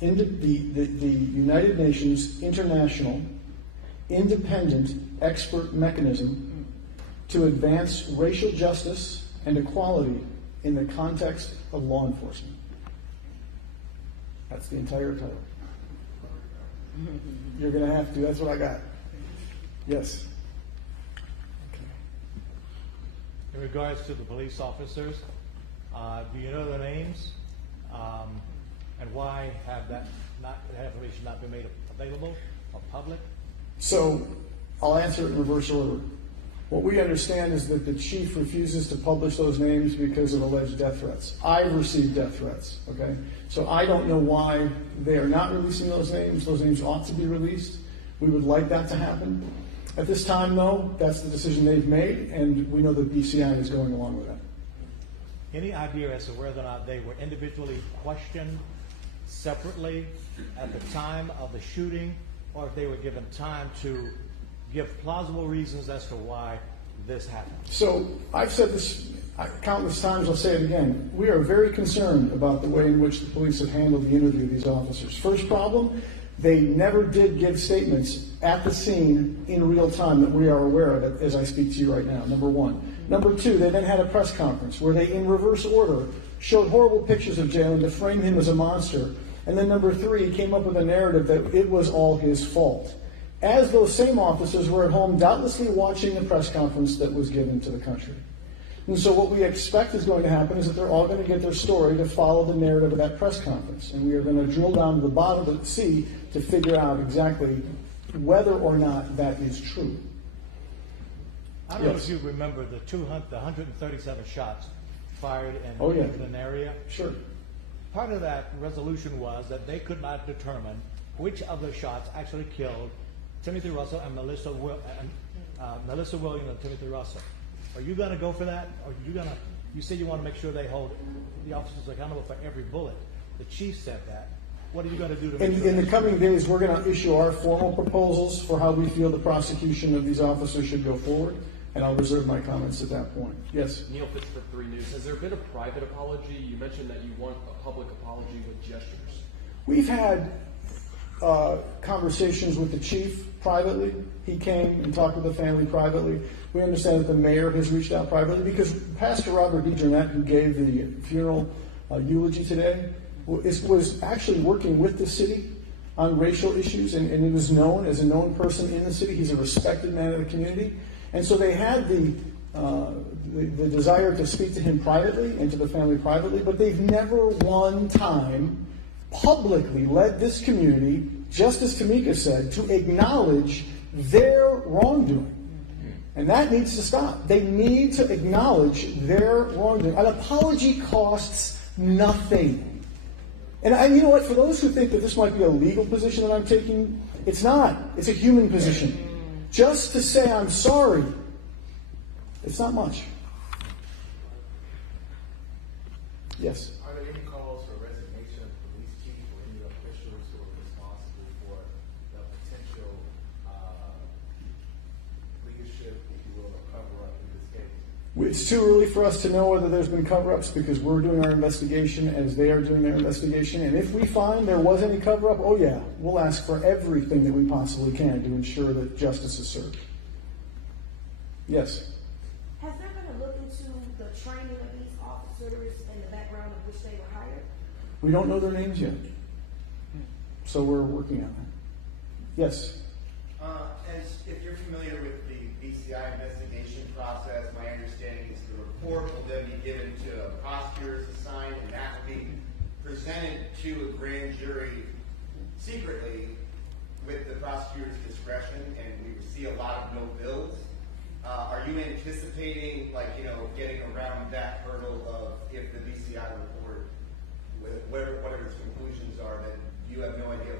the United Nations International Independent Expert Mechanism to Advance Racial Justice and Equality in the Context of Law Enforcement. That's the entire title. You're going to have to. That's what I got. Yes. Okay. In regards to the police officers, do you know their names? And why have that information not been made available or public? So I'll answer it in reverse order. What we understand is that the chief refuses to publish those names because of alleged death threats. I've received death threats, okay? So I don't know why they are not releasing those names. Those names ought to be released. We would like that to happen. At this time, though, that's the decision they've made, and we know that BCI is going along with that. Any idea as to whether or not they were individually questioned separately at the time of the shooting, or if they were given time to give plausible reasons as to why this happened? So I've said this countless times, I'll say it again. We are very concerned about the way in which the police have handled the interview of these officers. First problem, they never did give statements at the scene in real time that we are aware of as I speak to you right now, number one. Number two, they then had a press conference where they, in reverse order, showed horrible pictures of Jayland to frame him as a monster. And then number three, came up with a narrative that it was all his fault, as those same officers were at home doubtlessly watching the press conference that was given to the country. And so what we expect is going to happen is that they're all going to get their story to follow the narrative of that press conference. And we are going to drill down to the bottom of the sea to figure out exactly whether or not that is true. I don't know if you remember the 137 shots fired in an area. Sure. Part of that resolution was that they could not determine which of the shots actually killed Timothy Russell and Melissa Williams and Timothy Russell. Are you going to go for that? Or you said you want to make sure they hold the officers accountable for every bullet. The chief said that. What are you going to do to make sure? In the coming days, we're going to issue our formal proposals for how we feel the prosecution of these officers should go forward, and I'll reserve my comments at that point. Yes? Neil Pittsburgh, 3 News. Has there been a private apology? You mentioned that you want a public apology with gestures. We've had conversations with the chief privately. He came and talked with the family privately. We understand that the mayor has reached out privately because Pastor Robert DeJarnette, who gave the funeral eulogy today, was actually working with the city on racial issues, and he was known as a known person in the city. He's a respected man of the community. And so they had the desire to speak to him privately and to the family privately, but they've never one time publicly led this community, just as Tamika said, to acknowledge their wrongdoing. And that needs to stop. They need to acknowledge their wrongdoing. An apology costs nothing. And you know what? For those who think that this might be a legal position that I'm taking, it's not. It's a human position. Just to say I'm sorry, it's not much. Yes? Are there any calls for resignation of the police chief or any officials who are responsible for the potential leadership, if you will, or cover-up in this case? It's too early for us to know whether there's been cover-ups because we're doing our investigation as they are doing their investigation. And if we find there was any cover-up, oh yeah, we'll ask for everything that we possibly can to ensure that justice is served. Yes? Has there been a look into the training of these officers and the background of which they were hired? We don't know their names yet. So we're working on that. Yes? If you're familiar with the BCI investigation process, my understanding is the report will then be given to a prosecutor's assigned, and that will be presented to a grand jury secretly with the prosecutor's discretion, and we see a lot of no bills. Are you anticipating, getting around that hurdle of if the BCI report, whatever its conclusions are, that you have no idea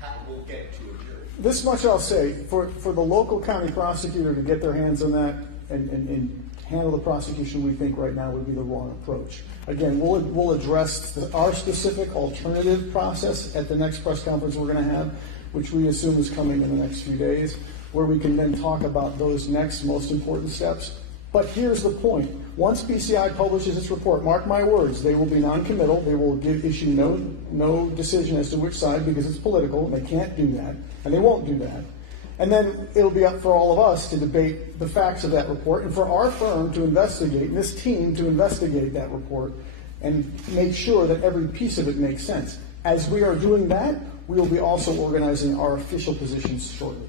how we'll get to a jury? This much I'll say, for the local county prosecutor to get their hands on that and handle the prosecution, we think right now would be the wrong approach. Again, we'll address our specific alternative process at the next press conference we're going to have, which we assume is coming in the next few days, where we can then talk about those next most important steps. But here's the point. Once BCI publishes its report, mark my words, they will be non-committal. They will issue no decision as to which side because it's political, and they can't do that, and they won't do that. And then it'll be up for all of us to debate the facts of that report and for our firm to investigate, and this team to investigate that report and make sure that every piece of it makes sense. As we are doing that, we will be also organizing our official positions shortly.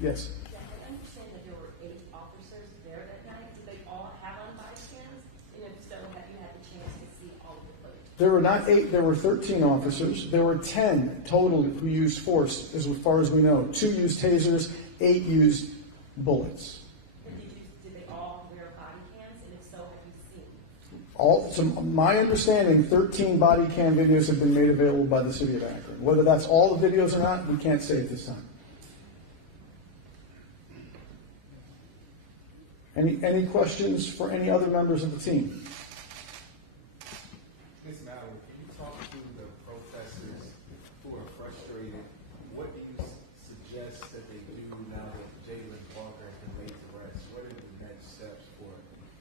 Yes? Yeah, I understand that there were 8 officers there that night. Did they all have on body cams? And if so, have you had the chance to see all of the footage? There were not 8, there were 13 officers. There were 10 total who used force, as far as we know. 2 used tasers, 8 used bullets. And did they all wear body cams? And if so, have you seen? So my understanding, 13 body cam videos have been made available by the city of Akron. Whether that's all the videos or not, we can't say at this time. Any questions for any other members of the team? Ms. Mallory, can you talk to the protesters who are frustrated? What do you suggest that they do now that Jayland Walker has been laid to rest? What are the next steps for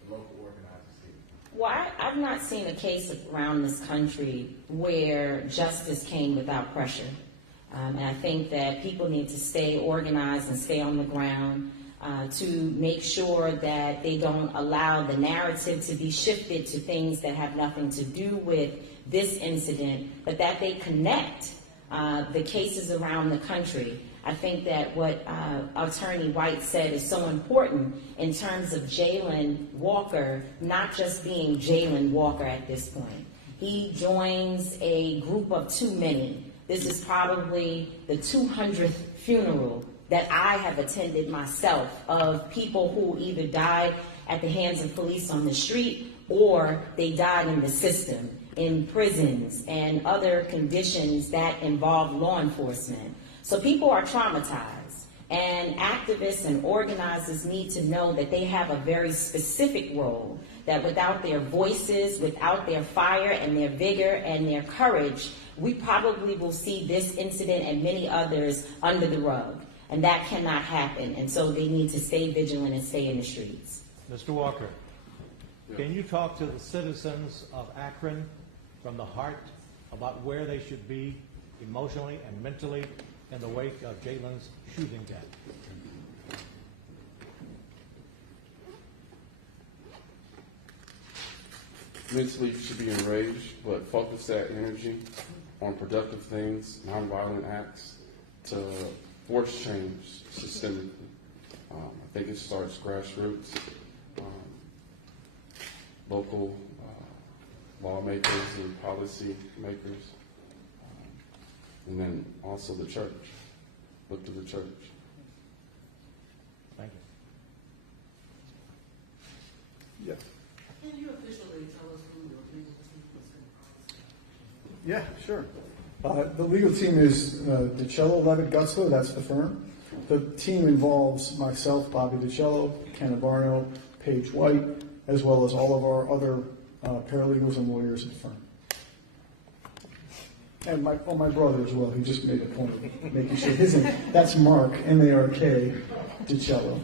the local organizers here? Well, I've not seen a case around this country where justice came without pressure. And I think that people need to stay organized and stay on the ground to make sure that they don't allow the narrative to be shifted to things that have nothing to do with this incident, but that they connect the cases around the country. I think that what Attorney White said is so important in terms of Jayland Walker not just being Jayland Walker at this point. He joins a group of too many. This is probably the 200th funeral that I have attended myself of people who either died at the hands of police on the street or they died in the system, in prisons and other conditions that involve law enforcement. So people are traumatized, and activists and organizers need to know that they have a very specific role, that without their voices, without their fire and their vigor and their courage, we probably will see this incident and many others under the rug. And that cannot happen. And so they need to stay vigilant and stay in the streets. Mr. Walker, can you talk to the citizens of Akron from the heart about where they should be emotionally and mentally in the wake of Jayland's shooting death? Mentally, you should be enraged, but focus that energy on productive things, nonviolent acts, to force change systemically. I think it starts grassroots, local lawmakers and policy makers, and then also the church. Look to the church. Thank you. Yeah. Can you officially tell us who your legal team is going to Yeah, sure. The legal team is DiCello, Levitt, Gutzler, that's the firm. The team involves myself, Bobby DiCello, Ken Abarno, Paige White, as well as all of our other paralegals and lawyers at the firm. And my brother as well, he just made a point of making sure his name, that's Mark, M-A-R-K, DiCello.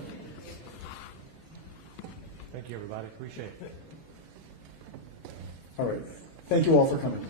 Thank you, everybody. Appreciate it. All right. Thank you all for coming.